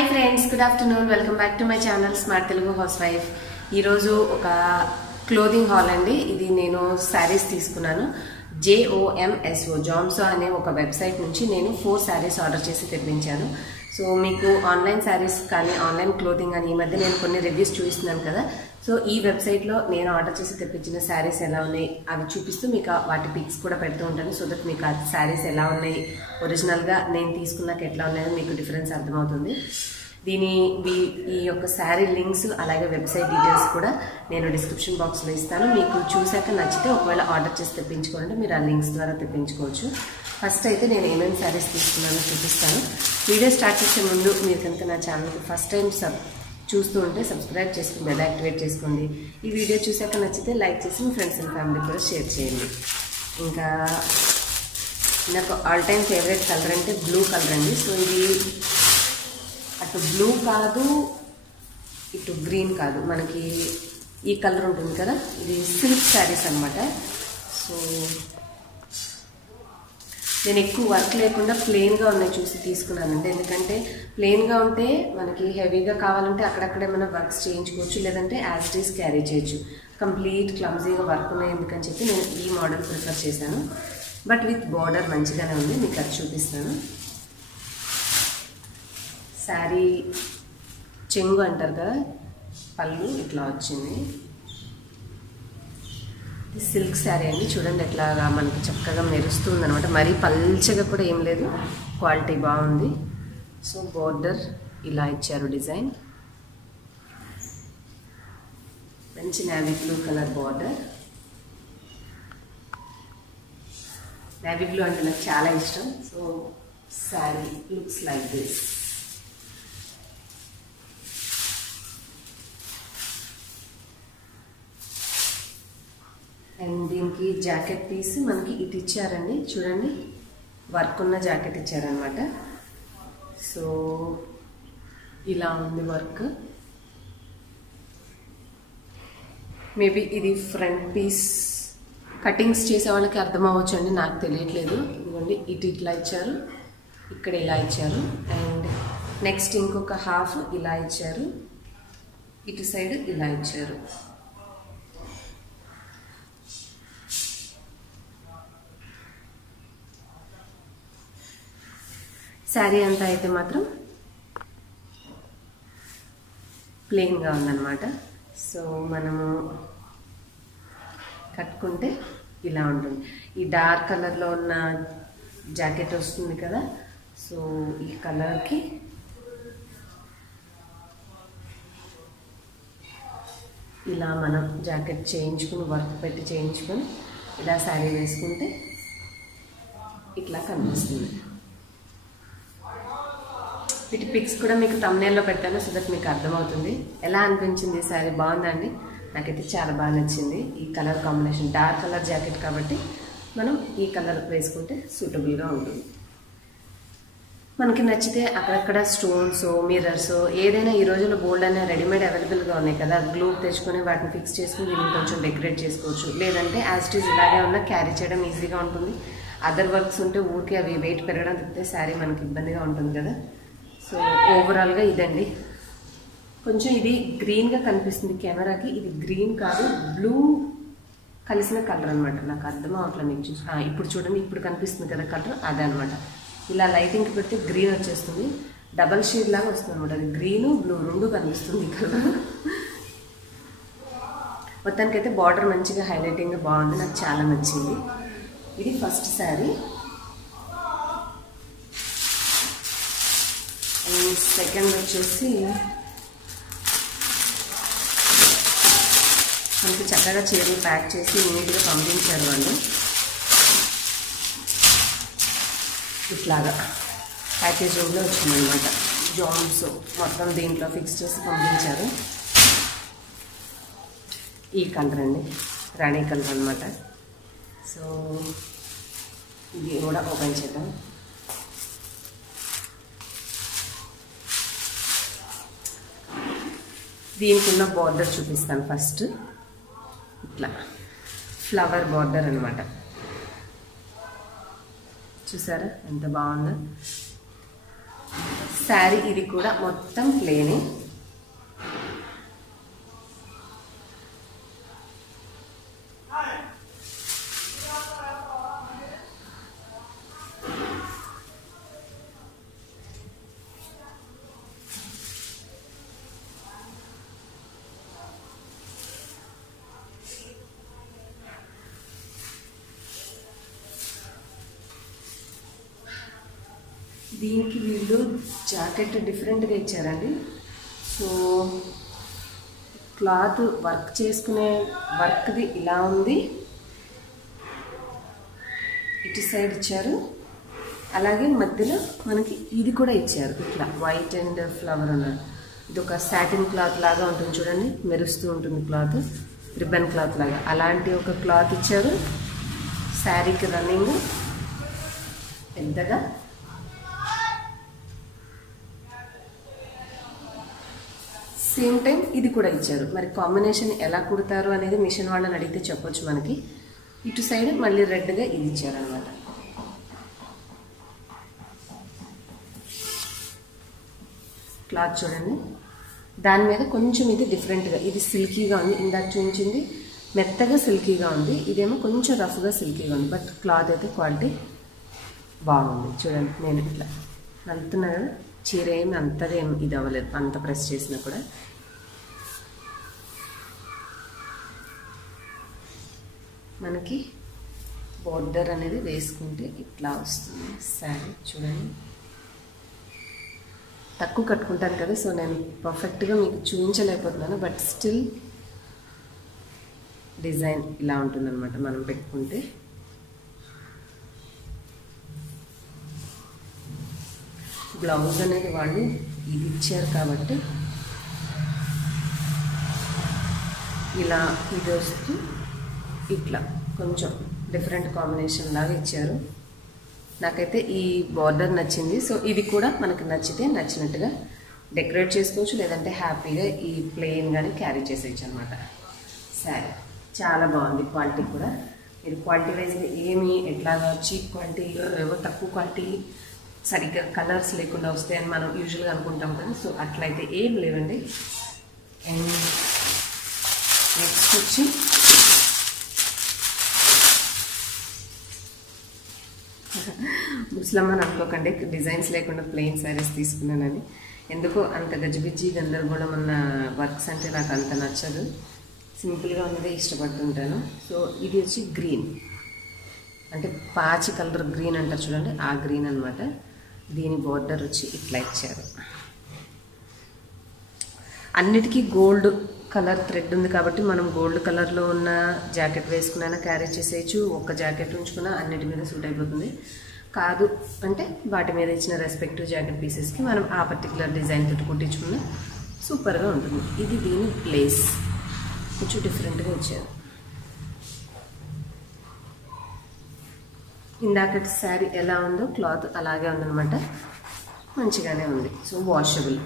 Hi friends, good afternoon. Welcome back to my channel smart Telugu house wife. ఈరోజు ఒక clothing hall అండి. ఇది నేను శారీస్ తీసుకున్నాను. జామ్సో అనే ఒక వెబ్సైట్ నుంచి నేను 4 శారీస్ ఆర్డర్ చేసి తెప్పించాను. సో మీకు ఆన్లైన్ శారీస్ కానీ ఆన్లైన్ క్లోతింగ్ అని ఈ మధ్య నేను కొన్ని రివ్యూస్ చూపిస్తున్నాను కదా. సో ఈ వెబ్సైట్లో నేను ఆర్డర్ చేసి తెప్పించిన శారీస్ ఎలా ఉన్నాయి అవి చూపిస్తూ మీకు వాటి పిక్స్ కూడా పెడుతూ ఉంటాను. సో దట్ మీకు ఆ శారీస్ ఎలా ఉన్నాయి, ఒరిజినల్గా నేను తీసుకున్నాక ఎట్లా ఉన్నాయో మీకు డిఫరెన్స్ అర్థమవుతుంది. ఈ యొక్క శారీ లింక్స్ అలాగే వెబ్సైట్ డీటెయిల్స్ కూడా నేను డిస్క్రిప్షన్ బాక్స్లో ఇస్తాను. మీకు చూసాక నచ్చితే ఒకవేళ ఆర్డర్ చేసి తెప్పించుకోవాలంటే మీరు ఆ లింక్స్ ద్వారా తెప్పించుకోవచ్చు. ఫస్ట్ అయితే నేను ఏమేమి శారీస్ తీసుకున్నానో చూపిస్తాను. వీడియో స్టార్ట్ చేసే ముందు మీరు కనుక నా ఛానల్కి ఫస్ట్ టైం చూస్తూ ఉంటే సబ్స్క్రైబ్ చేసుకుని బెల్ యాక్టివేట్ చేసుకోండి. ఈ వీడియో చూసాక నచ్చితే లైక్ చేసి మీ ఫ్రెండ్స్ అండ్ ఫ్యామిలీ కూడా షేర్ చేయండి. ఇంకా నాకు ఆల్ టైమ్ ఫేవరెట్ కలర్ అంటే బ్లూ కలర్ అండి. సో ఇది అటు బ్లూ కాదు, ఇటు గ్రీన్ కాదు, మనకి ఈ కలర్ ఉంటుంది కదా, ఇది సిల్క్ శారీస్ అనమాట. సో నేను ఎక్కువ వర్క్ లేకుండా ప్లెయిన్గా ఉన్నాయి చూసి తీసుకున్నానండి. ఎందుకంటే ప్లెయిన్గా ఉంటే మనకి హెవీగా కావాలంటే అక్కడక్కడే మనం వర్క్స్ చేయించుకోవచ్చు, లేదంటే యాజ్ ఇట్ ఈస్ క్యారీ చేయొచ్చు. కంప్లీట్ క్లమ్జీగా వర్క్ ఉన్నాయి ఎందుకని చెప్పి నేను ఈ మోడల్ ప్రిఫర్ చేశాను. బట్ విత్ బార్డర్ మంచిగానే ఉంది, మీకు అది చూపిస్తాను. శారీ చెంగు అంటారు కదా, పళ్ళు ఇట్లా వచ్చింది. ఇది సిల్క్ శారీ అండి. చూడండి ఎట్లాగా మనకి చక్కగా మెరుస్తుంది అనమాట. మరీ పల్చగా కూడా ఏం లేదు, క్వాలిటీ బాగుంది. సో బోర్డర్ ఇలా ఇచ్చారు, డిజైన్ మంచి navy blue colour border. Navy blue అంటే నాకు చాలా ఇష్టం. So sari looks like this. And దీనికి జాకెట్ పీస్ మనకి ఇటు ఇచ్చారండి, చూడండి వర్క్ ఉన్న జాకెట్ ఇచ్చారనమాట. సో ఇలా ఉంది వర్క్. మేబీ ఇది ఫ్రంట్ పీస్ కటింగ్స్ చేసే వాళ్ళకి అర్థం అవ్వచ్చు అండి, నాకు తెలియట్లేదు. ఇదిగోండి ఇటు ఇట్లా ఇచ్చారు, ఇక్కడ ఇలా ఇచ్చారు. అండ్ నెక్స్ట్ ఇంకొక హాఫ్ ఇలా ఇచ్చారు, ఇటు సైడ్ ఇలా ఇచ్చారు. శారీ అంతా అయితే మాత్రం ప్లెయిన్గా ఉందన్నమాట. సో మనము కట్టుకుంటే ఇలా ఉంటుంది. ఈ డార్క్ కలర్లో ఉన్న జాకెట్ వస్తుంది కదా, సో ఈ కలర్కి ఇలా మనం జాకెట్ చేయించుకుని వర్క్ పెట్టి చేయించుకొని ఇలా శారీ వేసుకుంటే ఇట్లా కనిపిస్తుంది. వీటి పిక్స్ కూడా మీకు థంబ్నెయిల్లో పెట్టాను, సో దట్ మీకు అర్థమవుతుంది. ఎలా అనిపించింది ఈ శారీ? బాగుందండి, నాకైతే చాలా బాగా నచ్చింది. ఈ colour combination dark colour jacket కాబట్టి మనం ఈ కలర్ వేసుకుంటే సూటబుల్గా ఉంటుంది. మనకి నచ్చితే అక్కడక్కడ స్టోన్స్, మిర్రర్స్ ఏదైనా ఈ రోజుల్లో బోల్డ్ అనే రెడీమేడ్ అవైలబుల్గా ఉన్నాయి కదా, గ్లూ తెచ్చుకొని వాటిని ఫిక్స్ చేసుకుని దీన్ని కొంచెం డెకరేట్ చేసుకోవచ్చు. లేదంటే యాజ్ ఇట్ ఈజ్ ఇలాగే ఉన్న క్యారీ చేయడం ఈజీగా ఉంటుంది. అదర్ వర్క్స్ ఉంటే ఊరికి అవి వెయిట్ పెరగడం తప్పితే శారీ మనకి ఇబ్బందిగా ఉంటుంది కదా. సో ఓవరాల్గా ఇదండి. కొంచెం ఇది గ్రీన్గా కనిపిస్తుంది కెమెరాకి, ఇది గ్రీన్ కాదు బ్లూ కలిసిన కలర్ అనమాట. నాకు అర్థం అవట్లేదు, మీకు చూసి ఇప్పుడు చూడండి, ఇప్పుడు కనిపిస్తుంది కదా కలర్, అదే అనమాట. ఇలా లైటింగ్కి పెడితే గ్రీన్ వచ్చేస్తుంది, డబల్ షేడ్ లాగా వస్తుంది అనమాట. అది గ్రీను బ్లూ రెండు కనిపిస్తుంది ఈ కలర్. మొత్తానికైతే బార్డర్ మంచిగా హైలైటింగ్గా బాగుంది, నాకు చాలా నచ్చింది. ఇది ఫస్ట్ శారీ. సెకండ్ వచ్చేసి మనకి చక్కగా చీరలు ప్యాక్ చేసి నీట్గా పంపించారు వాళ్ళు. ఇట్లాగా ప్యాకేజింగ్లో వచ్చిందనమాట. జామ్సో మొత్తం దీంట్లో ఫిక్స్ చేసి పంపించారు. ఈ కలర్ అండి, రాణి కలర్ అనమాట. సో ఇది కూడా ఓపెన్ చేద్దాం. దీనికి ఉన్న బార్డర్ చూపిస్తాను ఫస్ట్. ఇట్లా ఫ్లవర్ బార్డర్ అనమాట. చూసారా ఎంత బాగుందో. శారీ ఇది కూడా మొత్తం ప్లేనే. దీనికి వీళ్ళు జాకెట్ డిఫరెంట్గా ఇచ్చారండి. సో క్లాత్ వర్క్ చేసుకునే వర్క్ది ఇలా ఉంది, ఇటు సైడ్ ఇచ్చారు. అలాగే మధ్యలో మనకి ఇది కూడా ఇచ్చారు, ఇట్లా వైట్ అండ్ ఫ్లవర్ ఉన్నది. ఇది ఒక సాటిన్ క్లాత్ లాగా ఉంటుంది చూడండి, మెరుస్తూ ఉంటుంది క్లాత్, రిబ్బన్ క్లాత్ లాగా. అలాంటి ఒక క్లాత్ ఇచ్చారు. శారీకి రన్నింగ్ పెద్దగా. సేమ్ టైం ఇది కూడా ఇచ్చారు. మరి కాంబినేషన్ ఎలా కుడతారు అనేది మిషన్ వాళ్ళని అడిగితే చెప్పొచ్చు మనకి. ఇటు సైడ్ మళ్ళీ రెడ్గా ఇది ఇచ్చారనమాట. క్లాత్ చూడండి, దాని మీద కొంచెం ఇది డిఫరెంట్గా, ఇది సిల్కీగా ఉంది. ఇందాక చూపించింది మెత్తగా సిల్కీగా ఉంది, ఇదేమో కొంచెం రఫ్గా సిల్కీగా ఉంది. బట్ క్లాత్ అయితే క్వాలిటీ బాగుంది. చూడండి, నేను ఇట్లా నలుపుతున్నా కదా, చీర ఏమి అంతగా ఏమి ఇది అవ్వలేదు, అంత ప్రెస్ చేసినా కూడా. మనకి బోర్డర్ అనేది వేసుకుంటే ఇట్లా వస్తుంది శారీ. చూడండి, తక్కువ కట్టుకుంటాను కదా, సో నేను పర్ఫెక్ట్గా మీకు చూపించలేకపోతున్నాను. బట్ స్టిల్ డిజైన్ ఇలా ఉంటుందన్నమాట మనం పెట్టుకుంటే. బ్లౌజ్ అనేది వాళ్ళు ఇది ఇచ్చారు కాబట్టి ఇలా ఇది వస్తూ ఇట్లా కొంచెం డిఫరెంట్ కాంబినేషన్ లాగా ఇచ్చారు. నాకైతే ఈ బార్డర్ నచ్చింది. సో ఇది కూడా మనకు నచ్చితే నచ్చినట్టుగా డెకరేట్ చేసుకోవచ్చు, లేదంటే హ్యాపీగా ఈ ప్లెయిన్గానే క్యారీ చేసేయచ్చు అనమాట. సరే, చాలా బాగుంది. క్వాలిటీ కూడా మీరు క్వాలిటీ వైజ్గా ఏమి ఎట్లాగా చీప్ క్వాలిటీ, ఏవో తక్కువ క్వాలిటీ, సరిగ్గా కలర్స్ లేకుండా వస్తాయని మనం యూజువల్గా అనుకుంటాం కదా. సో అట్లయితే ఏం లేవండి. అండ్ నెక్స్ట్ వచ్చి ముస్లమ్మని అనుకోకండి, డిజైన్స్ లేకుండా ప్లెయిన్ శారీస్ తీసుకున్నానని. ఎందుకో అంత గజిబిజ్జి గందరగోళం ఉన్న వర్క్స్ అంటే నాకు అంత నచ్చదు, సింపుల్గా ఉన్నదే ఇష్టపడుతుంటాను. సో ఇది వచ్చి గ్రీన్, అంటే పాచి కలర్ గ్రీన్ అంటారు చూడండి, ఆ గ్రీన్ అనమాట. దీని బోర్డర్ వచ్చి ఇట్లా ఇచ్చారు. అన్నిటికీ గోల్డ్ కలర్ థ్రెడ్ ఉంది కాబట్టి మనం గోల్డ్ కలర్లో ఉన్న జాకెట్ వేసుకున్నా క్యారీ చేసేయచ్చు. ఒక్క జాకెట్ ఉంచుకున్నా అన్నిటి మీద సూట్ అయిపోతుంది. కాదు అంటే వాటి మీద ఇచ్చిన రెస్పెక్టివ్ జాకెట్ పీసెస్కి మనం ఆ పర్టికులర్ డిజైన్ తోటి కుట్టించుకున్న సూపర్గా ఉంటుంది. ఇది దీని ప్లేస్ కొంచెం డిఫరెంట్గా ఇచ్చారు. ఇందాక శారీ ఎలా ఉందో క్లాత్ అలాగే ఉందన్నమాట, మంచిగానే ఉంది. So washable.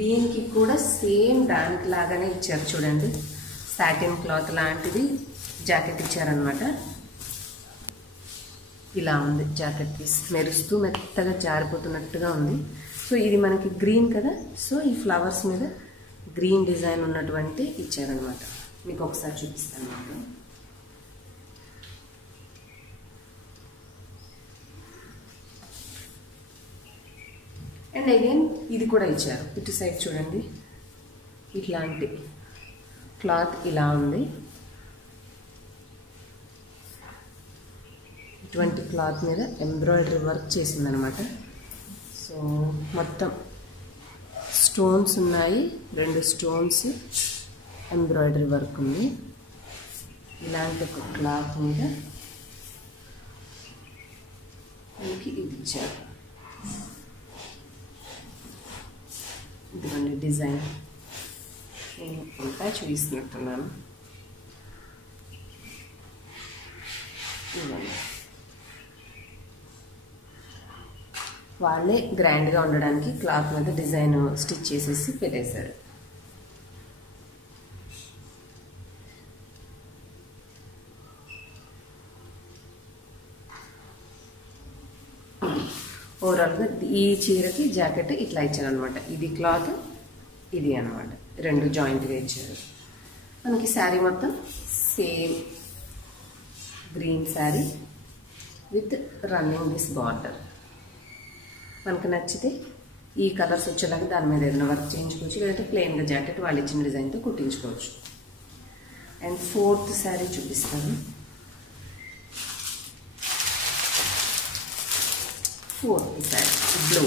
దీనికి కూడా సేమ్ దానికి లాగానే ఇచ్చారు చూడండి, సాటిన్ క్లాత్ లాంటిది జాకెట్ ఇచ్చారనమాట. ఇలా ఉంది జాకెట్ పీస్, మెరుస్తూ మెత్తగా జారిపోతున్నట్టుగా ఉంది. సో ఇది మనకి గ్రీన్ కదా, సో ఈ ఫ్లవర్స్ మీద గ్రీన్ డిజైన్ ఉన్నటువంటి ఇచ్చారనమాట. మీకు ఒకసారి చూపిస్తాను నాకు. అండ్ అగైన్ ఇది కూడా ఇచ్చారు. ఇటు సైడ్ చూడండి, ఇట్లాంటి క్లాత్ ఇలా ఉంది. ఇటువంటి క్లాత్ మీద ఎంబ్రాయిడరీ వర్క్ చేసిందనమాట. సో మొత్తం స్టోన్స్ ఉన్నాయి, 2 స్టోన్స్ ఎంబ్రాయిడరీ వర్క్ ఉంది. ఇలాంటి ఒక క్లాత్ మీద మనకి ఇది ఇచ్చారు. ఇదిగోండి డిజైన్ నేను ఇంకా చూపిస్తున్నట్టున్నాను. వాళ్ళే గ్రాండ్గా ఉండడానికి క్లాత్ మీద డిజైన్ స్టిచ్ చేసేసి పెట్టేశారు. ఓవరాల్గా ఈ చీరకి జాకెట్ ఇట్లా ఇచ్చారు అనమాట. ఇది క్లాత్, ఇది అనమాట, రెండు జాయింట్గా ఇచ్చారు. మనకి శారీ మొత్తం same green sari with running this border. మనకు నచ్చితే ఈ కలర్స్ వచ్చేలాగా దాని మీద ఏదైనా వర్క్ చేయించుకోవచ్చు, లేదంటే ప్లెయిన్గా జాకెట్ వాళ్ళు ఇచ్చిన డిజైన్తో కుట్టించుకోవచ్చు. అండ్ ఫోర్త్ శారీ చూపిస్తాను. Fourth sari blue.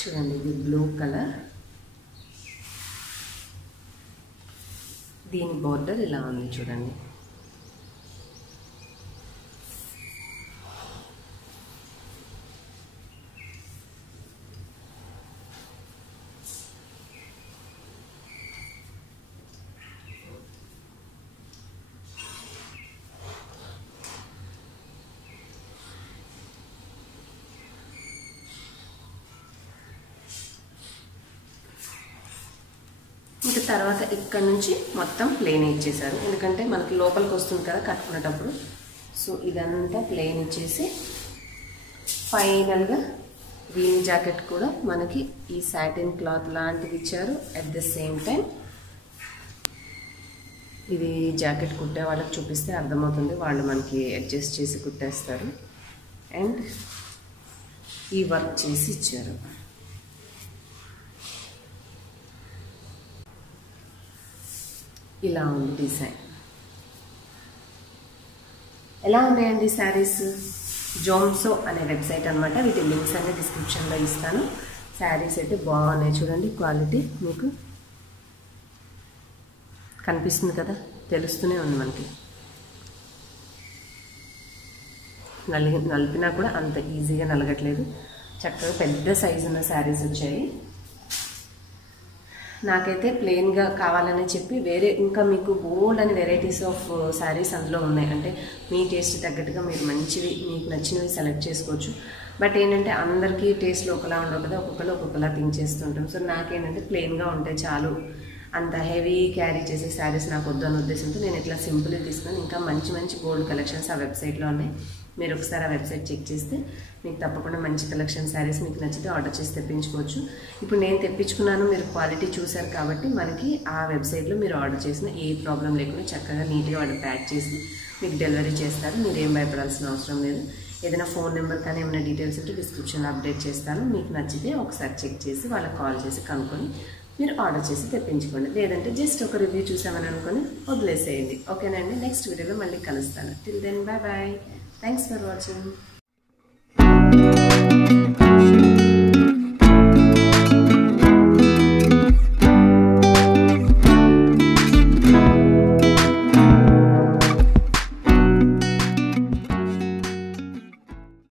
చూడండి, ఇది బ్లూ కలర్. దీని బోర్డర్ ఇలా ఉంది చూడండి. ఇంకా తర్వాత ఇక్కడ నుంచి మొత్తం ప్లెయిన్ ఇచ్చేసారు, ఎందుకంటే మనకి లోపలికి వస్తుంది కదా కట్టుకునేటప్పుడు. సో ఇదంతా ప్లెయిన్ ఇచ్చేసి ఫైనల్గా వీన్ జాకెట్ కూడా మనకి ఈ సాటిన్ క్లాత్ లాంటిది ఇచ్చారు. అట్ ద సేమ్ టైం ఇది జాకెట్ కుట్టే వాళ్ళకి చూపిస్తే అర్థమవుతుంది, వాళ్ళు మనకి అడ్జస్ట్ చేసి కుట్టేస్తారు. అండ్ ఈ వర్క్ చేసి ఇచ్చారు. ఇలా ఉంది డిజైన్. ఎలా ఉన్నాయండి శారీస్? జోమ్సో అనే వెబ్సైట్ అనమాట. వీటి లింక్స్ అన్ని డిస్క్రిప్షన్లో ఇస్తాను. శారీస్ అయితే బాగున్నాయి చూడండి. క్వాలిటీ మీకు కనిపిస్తుంది కదా, తెలుస్తూనే ఉంది మనకి. నలిపినా కూడా అంత ఈజీగా నలగట్లేదు. చక్కగా పెద్ద సైజు ఉన్న శారీస్ వచ్చాయి. నాకైతే ప్లెయిన్గా కావాలని చెప్పి వేరే ఇంకా మీకు బోల్డ్ అని వెరైటీస్ ఆఫ్ శారీస్ అందులో ఉన్నాయి. అంటే మీ టేస్ట్ తగ్గట్టుగా మీరు మంచివి మీకు నచ్చినవి సెలెక్ట్ చేసుకోవచ్చు. బట్ ఏంటంటే అందరికీ టేస్ట్లో ఒకలా ఉండవు కదా, ఒక్కొక్కలా థింక్ చేస్తుంటాం. సో నాకేంటంటే ప్లెయిన్గా ఉంటే చాలు, అంత హెవీ క్యారీ చేసే శారీస్ నాకు వద్దన్న ఉద్దేశంతో నేను ఇట్లా సింపుల్గా తీసుకొని, ఇంకా మంచి మంచి గోల్డ్ కలెక్షన్స్ ఆ వెబ్సైట్లో ఉన్నాయి. మీరు ఒకసారి ఆ వెబ్సైట్ చెక్ చేస్తే మీకు తప్పకుండా మంచి కలెక్షన్ శారీస్ మీకు నచ్చితే ఆర్డర్ చేసి తెప్పించుకోవచ్చు. ఇప్పుడు నేను తెప్పించుకున్నాను, మీరు క్వాలిటీ చూసారు కాబట్టి మనకి ఆ వెబ్సైట్లో మీరు ఆర్డర్ చేసిన ఏ ప్రాబ్లం లేకుండా చక్కగా నీట్గా వాళ్ళు ప్యాక్ చేసి మీకు డెలివరీ చేస్తారు. మీరేం భయపడాల్సిన అవసరం లేదు. ఏదైనా ఫోన్ నెంబర్ కానీ ఏమైనా డీటెయిల్స్ ఉంటే డిస్క్రిప్షన్లో అప్డేట్ చేస్తాను. మీకు నచ్చితే ఒకసారి చెక్ చేసి వాళ్ళకి కాల్ చేసి కనుక్కొని మీరు ఆర్డర్ చేసి తెప్పించుకోండి. లేదంటే జస్ట్ ఒక రివ్యూ చూసామని అనుకొని వదిలేసేయండి. ఓకేనండి, నెక్స్ట్ వీడియోలో మళ్ళీ కలుస్తాను. Till then bye bye. Thanks for watching.